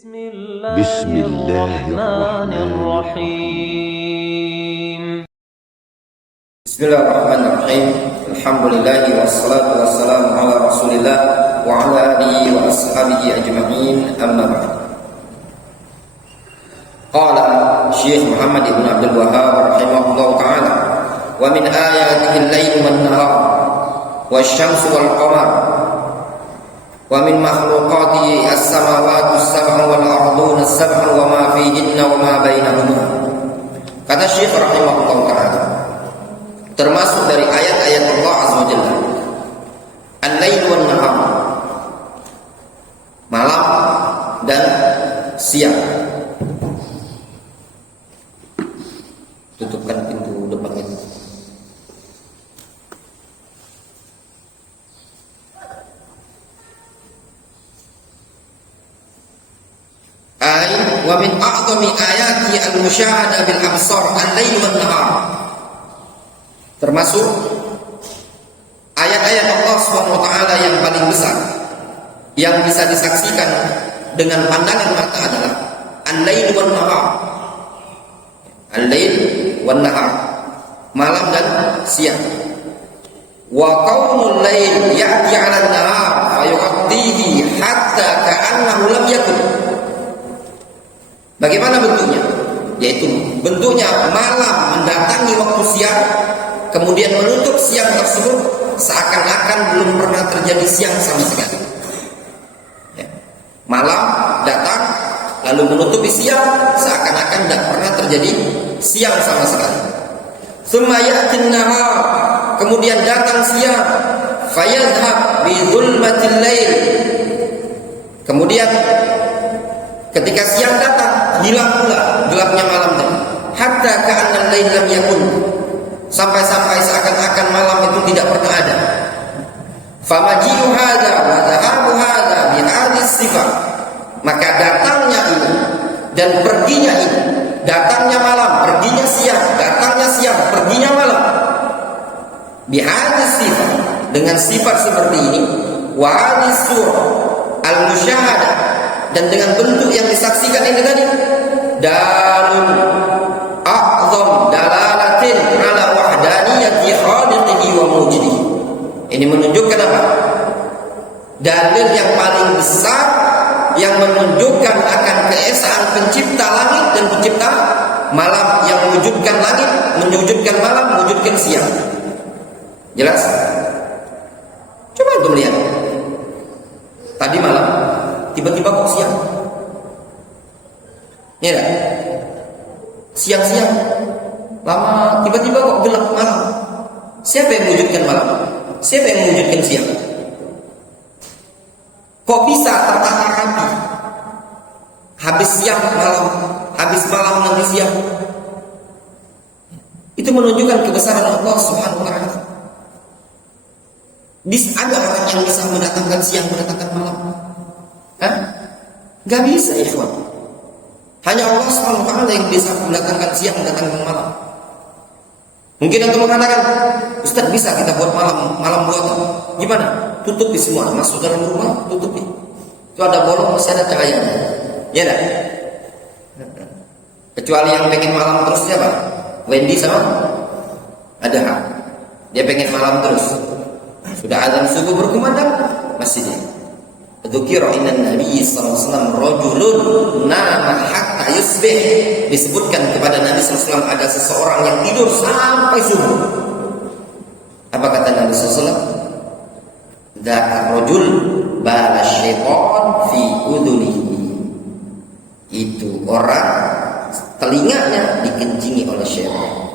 بسم الله الرحمن الرحيم بسم الله الرحمن الرحيم الحمد لله والصلاة والسلام على رسول الله وعلى آله وأصحابه أجمعين أما بعد. قال الشيخ محمد بن عبد الوهاب رحمه الله تعالى: ومن آياته الليل والنهار والشمس والقمر ومن مخلوقاته السماوات السبع والأرضون السبع وما فيهن وما بينهما. Kata Syekh rahimahullah ta'ala, termasuk dari ayat-ayat Allah azza wa jalla al-lail wan nahar, malam dan siang. Tutupkan pintu depan itu. Wa min a'zami ayati al-musyahada bil absar al-lail wan nahar. Termasuk ayat-ayat Allah Subhanahu wa taala yang paling besar yang bisa disaksikan dengan pandangan mata adalah al-lail wan nahar. Al-lail wan nahar, malam dan siang. Wa qaulul lail ya'ti 'ala an-nahar fa yughaddihi hatta ka'annahu lam yakun. Bagaimana bentuknya? Yaitu bentuknya malam mendatangi waktu siang, kemudian menutup siang tersebut seakan-akan belum pernah terjadi siang sama sekali. Ya. Malam datang lalu menutupi siang seakan-akan tidak pernah terjadi siang sama sekali. Tsumma ya'tin nahar, kemudian datang siang, fayadhhab bi dhulmatil lail. Kemudian ketika siang datang, hilang pula gelapnya malam tadi. Hatta ka'annal lail lam yakun, sampai-sampai seakan-akan malam itu tidak pernah ada. Famaji'u hadza wa dhahabu hadza bi hadhihi sifat, maka datangnya ini dan perginya ini, datangnya malam, perginya siang, datangnya siang, perginya malam, bi hadhihi sifat, dengan sifat seperti ini, wa hadhihi surah al-musyahadah, dan dengan bentuk yang disaksikan ini tadi, dalun a'zam dalalatin ala wahdaniyati khaliqihi wa mujidihi. Ini menunjukkan apa? Dalil yang paling besar yang menunjukkan akan keesaan pencipta langit dan pencipta malam, yang mewujudkan langit, mewujudkan malam, mewujudkan siang. Jelas? Coba untuk lihat. Tadi malam, tiba-tiba kok siang? Ya kan? Siang-siang lama, tiba-tiba kok gelap malam. Siapa yang mewujudkan malam? Siapa yang mewujudkan siang? Kok bisa tertata rapi? Habis siang malam, habis malam nanti siang. Itu menunjukkan kebesaran Allah Subhanahu wa taala. Ada orang yang bisa mendatangkan siang, mendatangkan malam? Hah? Gak bisa, ikhwan. Hanya Allah Subhanahu wa taala yang bisa mendatangkan siang, mendatangkan malam. Mungkin untuk mengatakan, Ustaz, bisa kita buat malam buatan? Gimana? Tutupi semua, masuk dalam rumah, tutupi. Itu ada bolong, masih ada cahayanya. Ya dah. Kecuali yang pengen malam terus siapa? Wendy sama ada. Dia pengen malam terus. Sudah azan subuh berkumandang, masih dia. Dzukira innan Nabi sallallahu alaihi wasallam rajulun nama hatta yusbih. Disebutkan kepada Nabi sallallahu alaihi wasallam ada seseorang yang tidur sampai subuh. Apa kata Nabi sallallahu alaihi wasallam? Dzakar rajul bala syaitan fi udhunihi. Itu orang telinganya dikencingi oleh syaitan.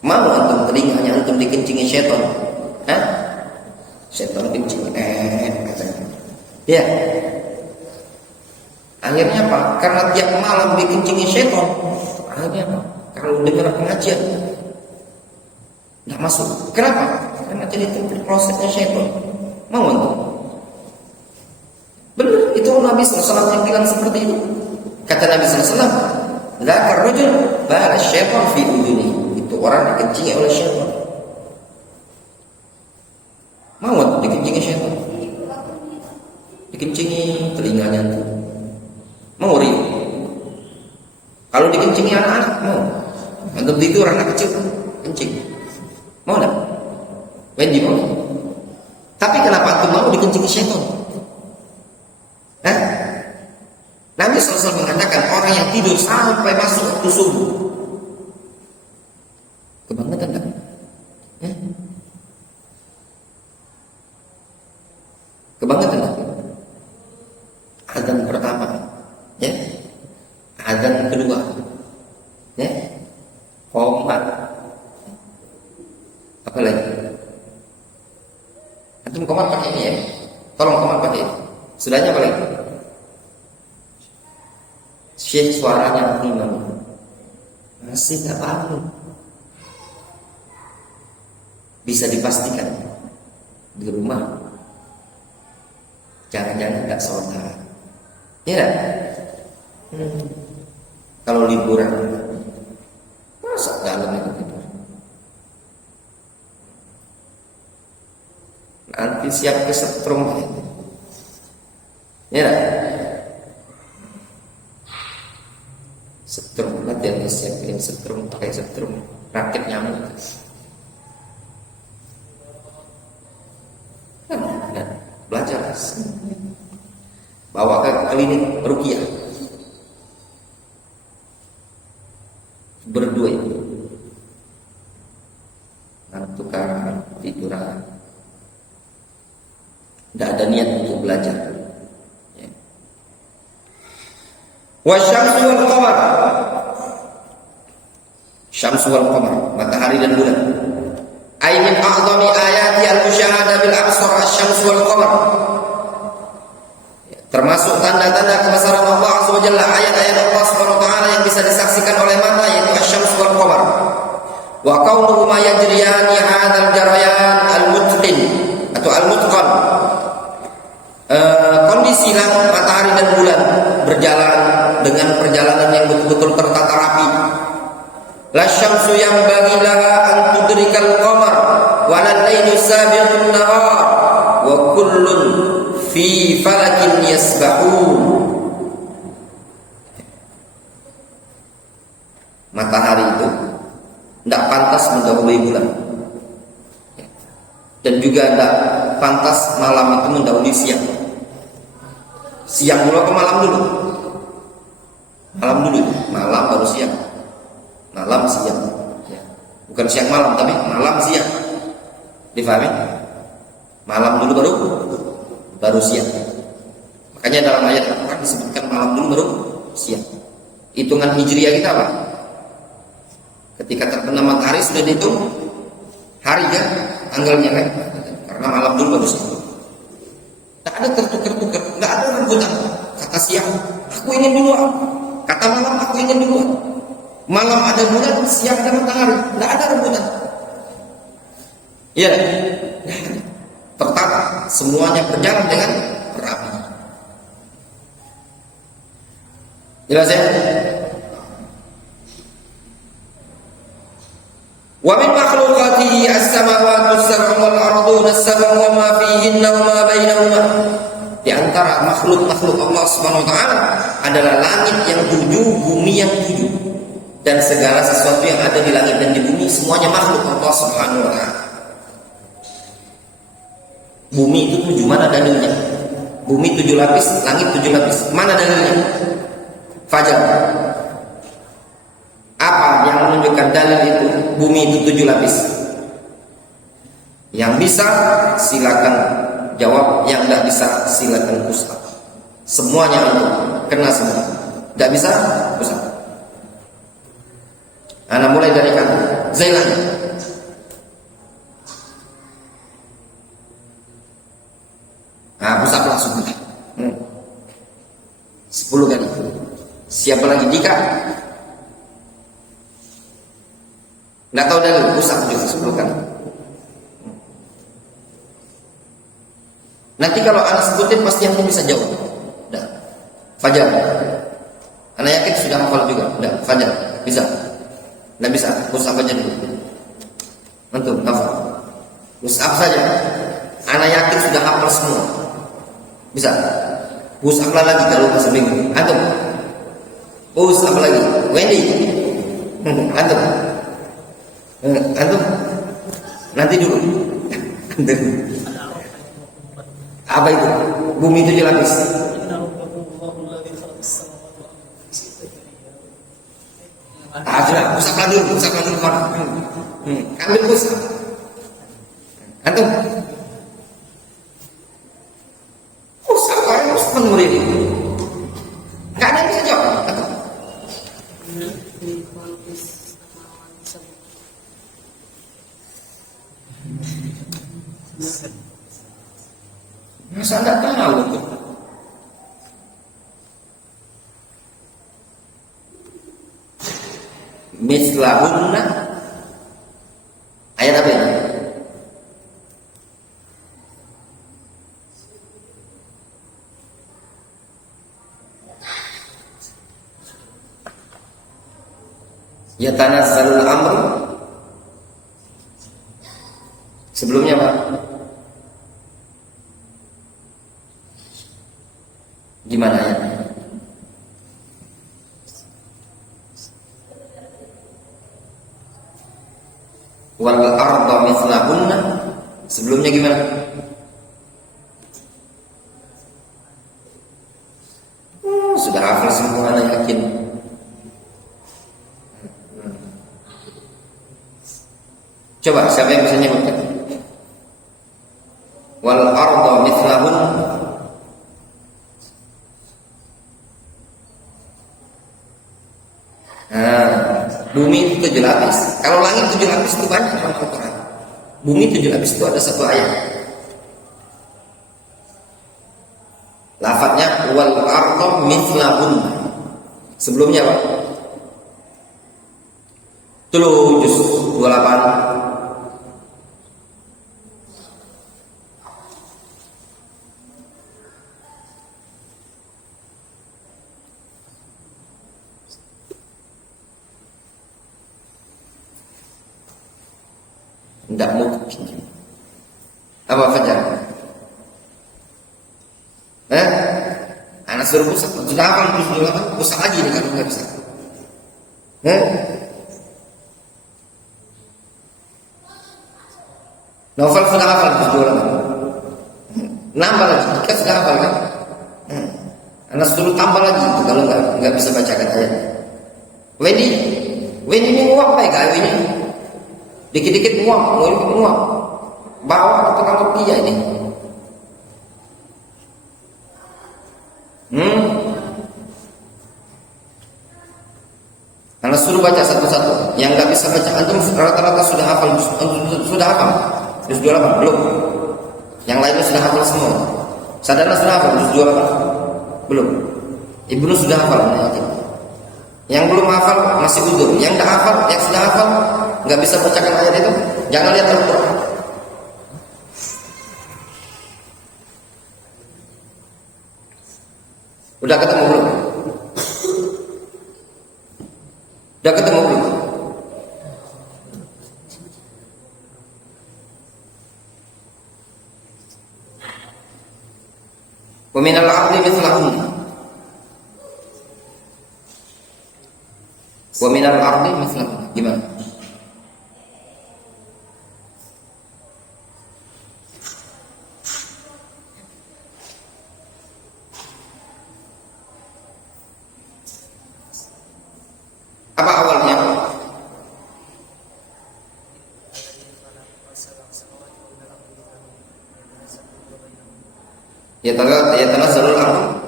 Mau antum telinganya antum dikencingi syaitan? Hah? Syaitan kencing katanya. Ya. Akhirnya apa? Karena tiap malam dikencingi syaitan. Akhirnya apa? Kalau dengar pengajian nggak masuk. Kenapa? Karena jadi tempat prosesnya syaitan. Mau antum? Benar, itu Nabi SAW yang bilang seperti itu. Kata Nabi SAW, dzakar rajul bala syaitan fi udhuni. Itu orang dikencingi oleh syaitan. Mau dikencingi syaitan? Dikencingi telinganya tuh. Mau riuh. Kalau dikencingi anak-anak mau. Antum tidur anak kecil kencing. Mau enggak? Wajib mau. Tapi kenapa antum mau dikencingi syaitan? Hah? Nabi SAW mengatakan orang yang tidur sampai masuk waktu subuh kebangetan enggak? Ya? Kebangetan enggak? Azan pertama, ya? Azan kedua, ya? Qomat. Apa lagi? Antum qomat pakai ini ya? Tolong qomat pakai ini. Sudahnya apa lagi? Syekh suaranya gimana? Masih tak bangun. Bisa dipastikan di rumah jangan-jangan nggak sholat. Ya, kalau liburan masa dalam itu tidur. Nanti siap kesetrum. Ya. Setrum, nanti yang siapin setrum, pakai setrum, rakit nyamuk. Nah, belajar, bawa ke klinik ruqyah, berdua itu, tukaran tiduran, tidak ada niat untuk belajar. Wasyamsu wal qamar, syamsu wal qamar, matahari dan bulan. Ay min a'zami ayati al-musyahada bil absar asy-syamsu wal qamar. Termasuk tanda-tanda kebesaran Allah Azza wa Jalla, ayat-ayat Allah Subhanahu wa taala yang bisa disaksikan oleh mata, yaitu asy-syamsu wal qamar. Wa kaunuhuma yajriyani hadzal jarayan al-mutqin atau al-mutqan. Kondisi langit, matahari dan bulan berjalan dengan perjalanan yang betul-betul tertata rapi. La syamsu yanbaghi laha an tudrikal qamar wa al-lailu sabiqun nahar wa kullun fi falakin yasbahun. Matahari itu tidak pantas mendahului bulan, dan juga tidak pantas malam itu mendahului siang. Siang dulu atau malam dulu? Malam dulu, malam baru siang. Malam siang, ya. Bukan siang malam, tapi malam siang. Difahami? Malam dulu baru siang. Makanya dalam ayat Al-Quran disebutkan malam dulu baru siang. Hitungan hijriah kita apa? Ketika terbenam matahari sudah dihitung hari kan, tanggalnya kan? Karena malam dulu baru siang. Tak ada tertukar-tukar, nggak ada rebutan. Kata siang, aku ingin duluan. Kata malam, aku ingin duluan. Malam ada bulan, siang ada matahari, nggak ada rebutan. Iya, tertata, semuanya berjalan dengan rapi. Jelas ya? Wa min makhluqatihi as-samawati as-sab'u wal arduna as-sab'u wa ma fihinna wa ma bainahuma. Di antara makhluk-makhluk Allah Subhanahu wa taala adalah langit yang 7, bumi yang 7. Dan segala sesuatu yang ada di langit dan di bumi semuanya makhluk Allah Subhanahu wa taala. Bumi itu 7, mana dalilnya? Bumi 7 lapis, langit 7 lapis. Mana dalilnya? Fajar. Apa yang menunjukkan dalil itu bumi itu 7 lapis? Yang bisa silakan jawab, yang tidak bisa silakan ustaz. Semuanya itu kena semua. Tidak bisa ustaz. Ana mulai dari kamu, Zainal. Ustaz langsung. 10 kali. Siapa lagi? Dika? Nggak tahu dalil, usah juga 10 kali. Nanti kalau anak sebutin pasti yang bisa jawab. Udah. Fajar. Anak yakin sudah hafal juga. Udah. Fajar. Bisa. Nggak bisa. Usah aja dulu. Antum hafal. Usah saja. Anak yakin sudah hafal semua. Bisa. Usah lagi kalau masih bingung. Antum Us apa lagi? Wendy. Antum. Antum. Nanti dulu. Antum. Apa itu? Bumi 7 lapis. Sudah, pusaklah dulu kawan. Ambil pusat. Antum. Pusat orang harus menurut ini. Nggak ada yang bisa jawab. Antum. Masa nggak tahu tuh? Mislahunna ayat apa ini? Yatanazzalul amru. Sebelumnya Pak, gimana ya? Wal arda mithlahunna. Sebelumnya gimana? Sudah hafal semua, anak yakin. Coba siapa yang bisa nyebutkan? Wal arda mithlahunna. Bumi itu 7 lapis. Kalau langit 7 lapis itu banyak dalam Al-Quran. Bumi 7 lapis itu ada satu ayat. Lafadznya wal arda mithlahunna. Sebelumnya Pak, Tulu juz 28. Tidak mungkin. Apa Fajar? Anak suruh pusat. Sudah hafal pusat lagi nih kalau nggak bisa. Novel sudah hafal nambah lagi. Kita sudah hafal kan? Anak suruh tambah lagi kalau nggak bisa bacakan ayat. Wendy ini nguap baik gak ini? Dikit-dikit nguap. Bawa atau nangkep dia ini? Karena suruh baca satu-satu. Yang nggak bisa baca antum rata-rata sudah hafal. Sudah hafal. Juz 28 belum. Yang lainnya sudah hafal semua. Sadana sudah hafal juz 28 belum. Ibnu sudah hafal. Yang belum hafal masih udur. Yang dah hafal, yang sudah hafal nggak bisa bacakan ayat itu, jangan lihat Al-Quran. Udah ketemu belum? Udah ketemu belum? Wa minal ardi mithlahunna. Wa minal ardi mithlahunna. Gimana? Apa awalnya? Ya tanazzalul amru.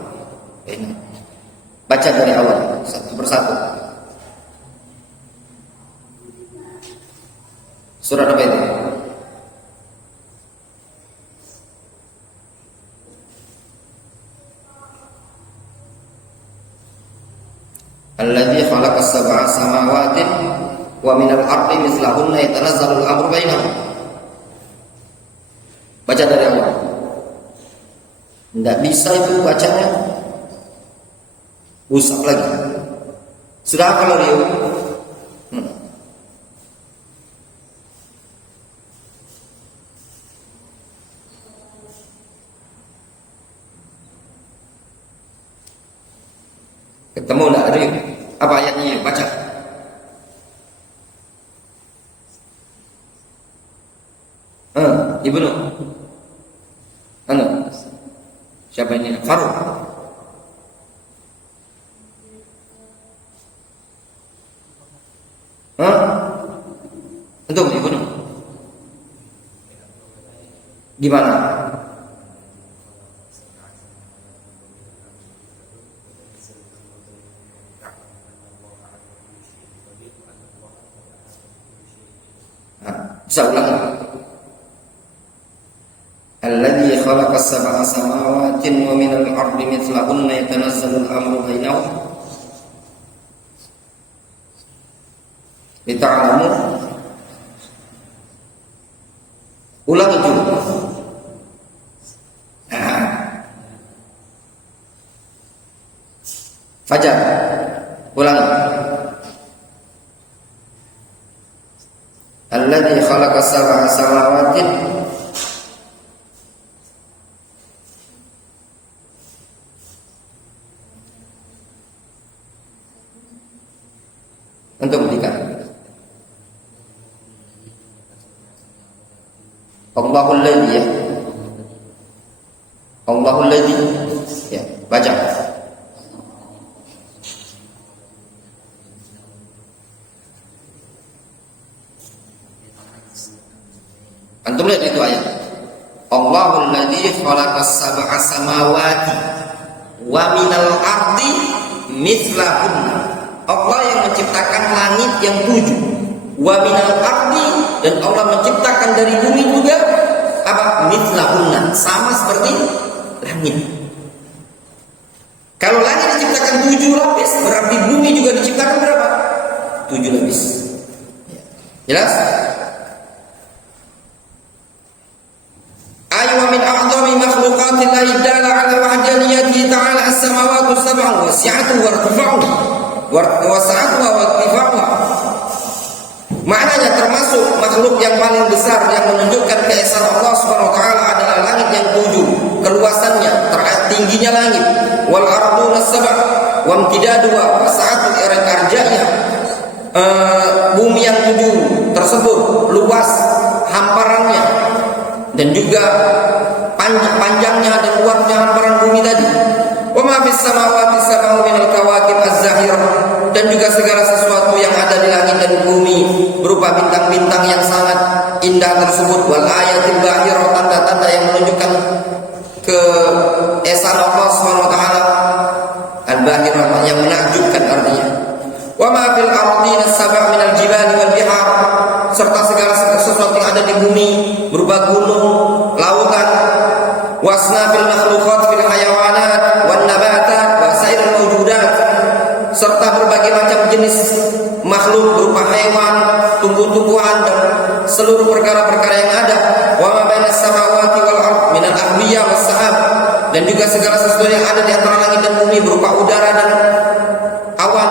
Baca dari awal satu persatu. Surat apa itu? Alladzi khalaqas sab'a samawati wa minal ardi mithlahunna yatanazzalul amru bainahum. Baca dari awal. Tidak bisa itu bacanya. Usap lagi. Sudah apa lo Rio? Ketemu enggak Rio? Apa ayatnya? Baca. Ibnu. Siapa ini? Faruk. Untuk Ibnu. Gimana? Bisa ulang. Alladzi khalaqa sab'a samawati wa minal ardi mithlahunna yatanazzalu al-amru bainahum lita'lamu. Ulang itu. Fajar. Ulang. Alladzi khalaqa sab'a samawati untuk berikan. Allahul ladzi ya. Allahul ladzi ya, baca. Antum lihat itu ayat. Allahul ladzi khalaqas sab'a samawati wa minal ardi mithlahunna. Allah yang menciptakan langit yang 7. Wa minal ardi, dan Allah menciptakan dari bumi juga apa? Mithlahunna, sama seperti langit. Kalau langit diciptakan 7 lapis, berarti bumi juga diciptakan berapa? 7 lapis. Jelas? Aywa min a'zami makhluqatillahi dalla 'ala wahdaniyatihi ta'ala as-samawati sab'u wasi'atu wa irtifa'u wa sa'atu wa irtifa'u. Maknanya termasuk makhluk yang paling besar yang menunjukkan keesaan Allah Subhanahu wa taala adalah langit yang 7, keluasannya, tingginya langit, wal arduna sab'a wa imtidaduha wa sa'atu arja'nya. Bumi yang 7 tersebut luas hamparannya dan juga panjangnya dan luasnya hamparan bumi tadi. Wa ma fis samawati sab'u minal kawakib az-zahirah, dan juga segala sesuatu yang ada di langit dan bumi berupa bintang-bintang yang sangat indah tersebut. Wal ayatil bahirah, tanda-tanda yang menunjukkan keesaan Allah Subhanahu wa taala. Al-bahirah yang menakjubkan artinya. Wa ma fil ardina sab'a minal jibali wal bihar, serta segala sesuatu yang ada di bumi berupa gunung, lautan. Wasnafil makhluqat fil hayawanat wan nabatat wa sairil mawjudat, serta berbagai macam jenis makhluk berupa hewan, tumbuh-tumbuhan, dan seluruh perkara-perkara yang ada. Wa ma bainas samawati wal ard minal ahmiya was sahab, dan juga segala sesuatu yang ada di antara langit dan bumi berupa udara dan awan.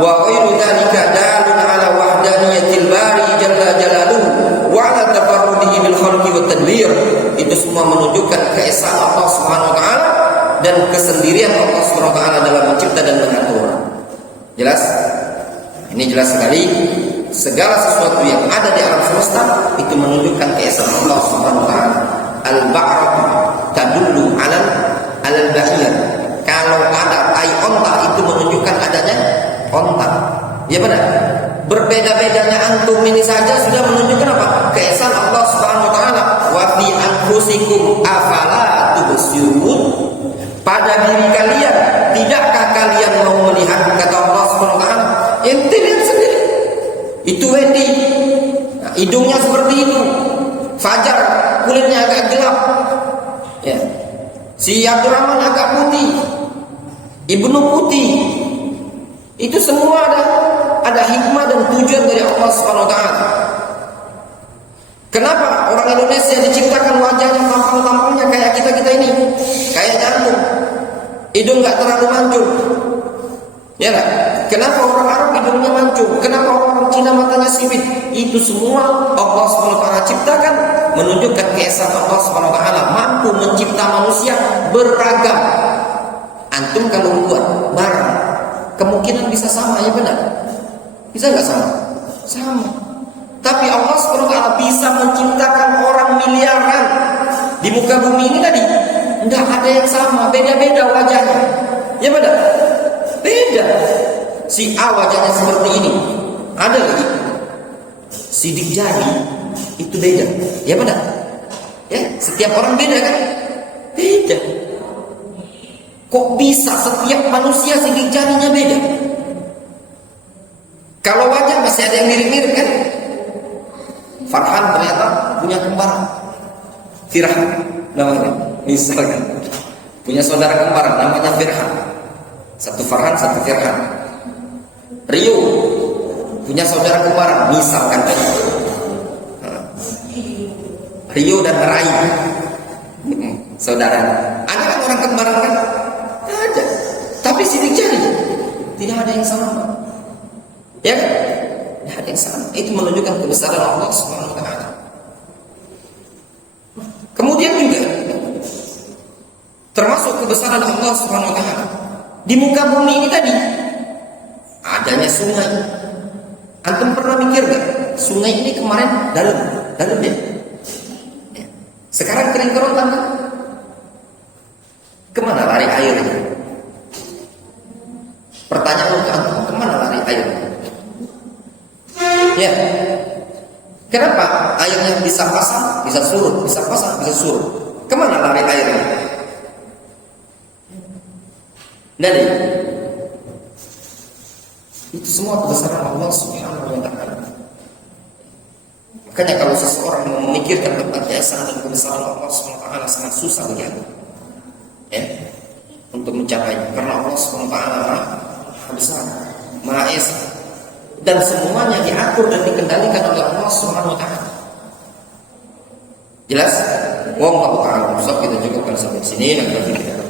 Wa ghairu dzalika dalun ala wahdaniyatil bari jalla jalaluhu wa ala tafarrudihi bil khalqi wat tadbir. Itu semua menunjukkan keesaan Allah Subhanahu wa taala dan kesendirian Allah Subhanahu wa taala dalam mencipta dan mengatur. Jelas? Ini jelas sekali. Segala sesuatu yang ada di alam semesta itu menunjukkan keesaan Allah Subhanahu wa taala. Al-ba'ratu tadullu 'alal ba'ir. Kalau ada onta itu menunjukkan adanya onta. Ya benar. Berbeda-bedanya antum ini saja sudah menunjukkan apa? Keesaan Allah Subhanahu wa taala. Wa fi anfusikum afala tubsirun. Pada diri kalian, tidakkah kalian mau melihat, kata Allah Subhanahu wa taala? Ente lihat sendiri. Itu Wendy. Nah, hidungnya seperti itu. Fajar kulitnya agak gelap. Ya. Si Abdurrahman agak putih. Ibnu putih. Itu semua ada hikmah dan tujuan dari Allah Subhanahu wa taala. Kenapa orang Indonesia diciptakan wajahnya tampang-tampangnya kayak kita ini? Kayak jantung. Hidung enggak terlalu mancung. Ya kan? Kenapa orang Arab hidungnya mancung? Kenapa orang Cina matanya sipit? Itu semua Allah Subhanahu wa taala ciptakan menunjukkan keesaan Allah Subhanahu wa taala mampu mencipta manusia beragam. Antum kalau buat barang, kemungkinan bisa sama, ya benar? Bisa nggak sama? Sama. Tapi Allah SWT bisa menciptakan orang miliaran di muka bumi ini tadi. Nggak ada yang sama, beda-beda wajahnya. Ya benar? Beda. Si A wajahnya seperti ini, ada lagi sidik jari itu beda. Ya benar? Ya, setiap orang beda kan? Beda. Kok bisa setiap manusia sidik jarinya beda? Kalau wajah masih ada yang mirip-mirip kan? Farhan ternyata punya kembar Firhan namanya, misalkan punya saudara kembar namanya Firhan. Satu Farhan, satu Firhan. Rio punya saudara kembar, misalkan Rio dan Rai, saudara. Ada kan orang kembaran kan? Ada. Tapi sidik jari tidak ada yang sama. Ya kan? Tidak ada yang sama. Itu menunjukkan kebesaran Allah Subhanahu wa taala. Kemudian juga termasuk kebesaran Allah Subhanahu wa taala, di muka bumi ini tadi adanya sungai. Antum pernah mikir gak? Sungai ini kemarin dalam ya? Sekarang kering kerontang kan? Kemana lari airnya? Pertanyaan untuk antum, kemana lari airnya? Ya, kenapa airnya bisa pasang, bisa surut, bisa pasang, bisa surut? Kemana lari airnya? Dari itu semua kebesaran Allah Subhanahu wa taala. Makanya kalau seseorang memikirkan tentang keesaan dan kebesaran Allah Subhanahu wa taala sangat susah bagi anda, ya, untuk mencapai, karena Allah Subhanahu wa taala Maha besar, Maha esa, dan semuanya diatur dan dikendalikan oleh Allah Subhanahu wa taala. Jelas? Wallahu a'lam. Kita cukupkan sampai sini dan nanti kita